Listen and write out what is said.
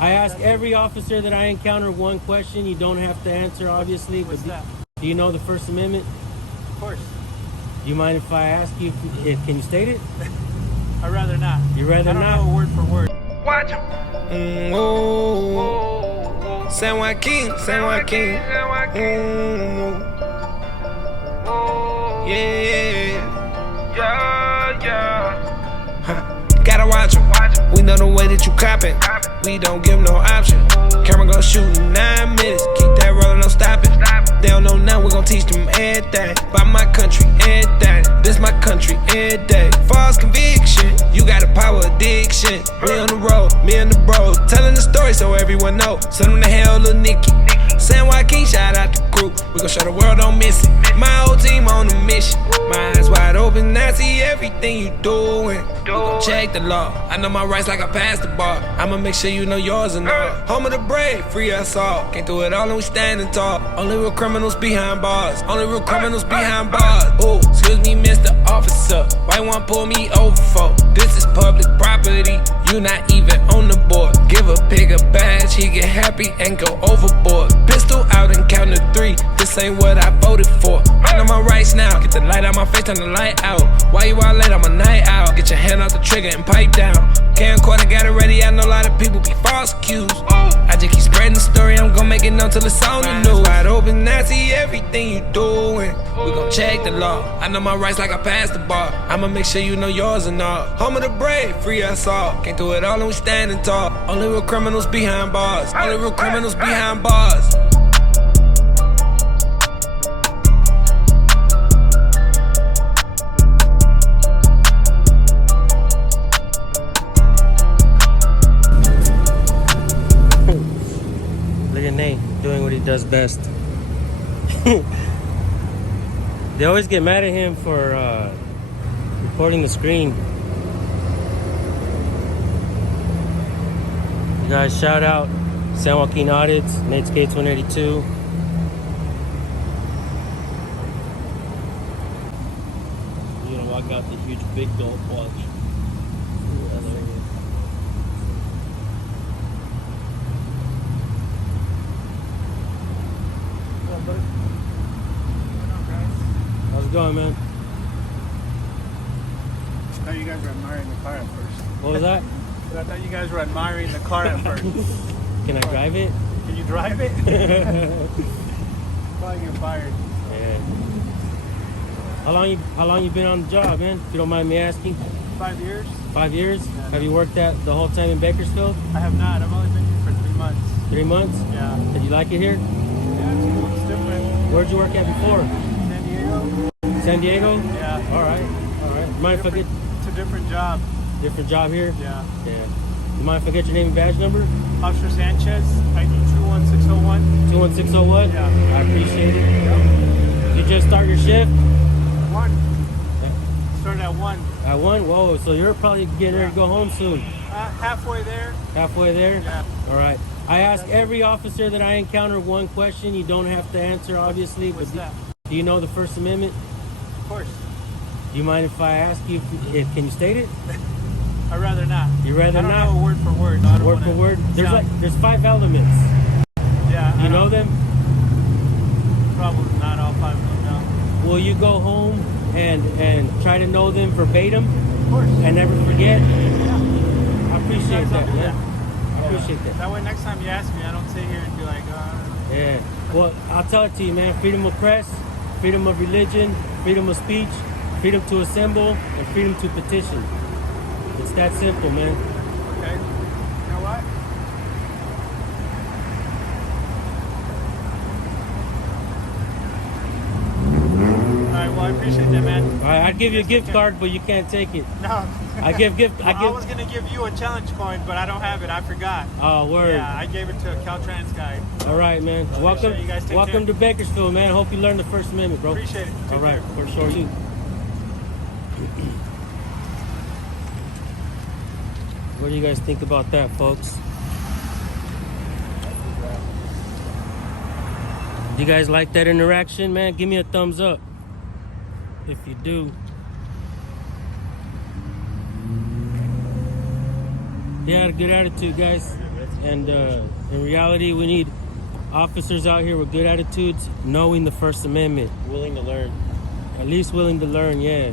I ask every officer that I encounter one question. You don't have to answer, obviously. What's but that? do you know the First Amendment? Of course. Do you mind if I ask you? Can you state it? I'd rather not. You rather I don't not? know word for word. Watch him. San Joaquin, San Joaquin. Yeah. Gotta watch him. We know the way that you copping. We don't give no option. Camera gon' shoot in 9 minutes. Keep that rolling, no stopping. They don't know now, we gon' teach them everything. By my country, everything. This my country, every day. False conviction, you got a power addiction. We on the road, me and the bros, telling the story so everyone know. Send them to hell, Lil Nicky. San Joaquin, shout out the group. We gon' show the world, don't miss it. My whole team on a mission. My eyes wide open, I see everything you doing. We gon' check the law. I know my rights like I passed the bar. I'ma make sure you know yours and all. Home of the brave, free us all. Can't do it all and we standing tall. Only real criminals behind bars. Only real criminals behind bars. Ooh, excuse me, Mr. Officer. Why you wanna pull me over for? This is public property. You not even on the board. Give a pig a badge, he get happy and go overboard. Pistol out and count to 3. This ain't what I voted for. I know my rights now. Get the light out my face, turn the light out. Why you out late? I'm a night out. Get your hand out the trigger and pipe down. Camcorder got it ready. I know a lot of people be false accused. I just keep spreading the story. I'm gon' make it known till it's on the news. Wide open, I see everything you doing. We gon' check the law. I know my rights like I passed the bar. I'ma make sure you know yours and all. Home of the brave, free us all. Can't do it all and we standing tall. Only real criminals behind bars. Only real criminals behind bars. Look at Nate doing what he does best. They always get mad at him for recording the screen. You guys, shout out San Joaquin Audits, Nate Skates 182. You're gonna walk out the huge big gulp watch. How's it going, man? I thought you guys were admiring the car at first. What was that? I thought you guys were admiring the car at first. Can I drive it? Can you drive it? Probably get fired. Yeah. How long you been on the job, man? If you don't mind me asking. 5 years? 5 years? Yeah. Have you worked at the whole time in Bakersfield? I have not. I've only been here for 3 months. 3 months? Yeah. Did you like it here? Yeah, it's cool. It's different. Where'd you work at before? San Diego? San Diego? Yeah. All right. Mind if I get It's a different job. different job here? Yeah. Yeah. You mind if I get your name and badge number? Officer Sanchez, ID 21601. 21601? Yeah. I appreciate it. You just start your shift? 1. Started at 1. At 1? Whoa, so you're probably getting ready to go home soon. Halfway there. Halfway there? Yeah. All right. I ask every officer that I encounter one question. You don't have to answer, obviously. What's but that? do you know the First Amendment? Of course. Do you mind if I ask you? Can you state it? I'd rather not. You rather I don't not? know word for word. I don't Word for wanna word? sound- There's 5 elements. Yeah. You know them? Probably not all 5 of them, no. Will you go home and try to know them verbatim Of course. and never forget? Yeah. I appreciate Sometimes I'll that, do man. I appreciate that. That way next time you ask me, I don't sit here and be like, Yeah. Well, I'll tell it to you, man. Freedom of press, freedom of religion, freedom of speech, freedom to assemble, and freedom to petition. It's that simple, man. okay. You know what? Alright, well I appreciate that, man. All right, I'd give you a gift card, but you can't take it. No. I was gonna give you a challenge coin, but I don't have it. I forgot. Oh, word. Yeah, I gave it to a Caltrans guy. All right, man. Welcome, you guys take welcome care. to Bakersfield, man. Hope you learned the First Amendment, bro. Appreciate it. Take All right, care. for sure. What do you guys think about that, folks? Do you guys like that interaction, man? Give me a thumbs up if you do. He had a good attitude, guys. And in reality, we need officers out here with good attitudes, knowing the First Amendment. Willing to learn. At least willing to learn, yeah.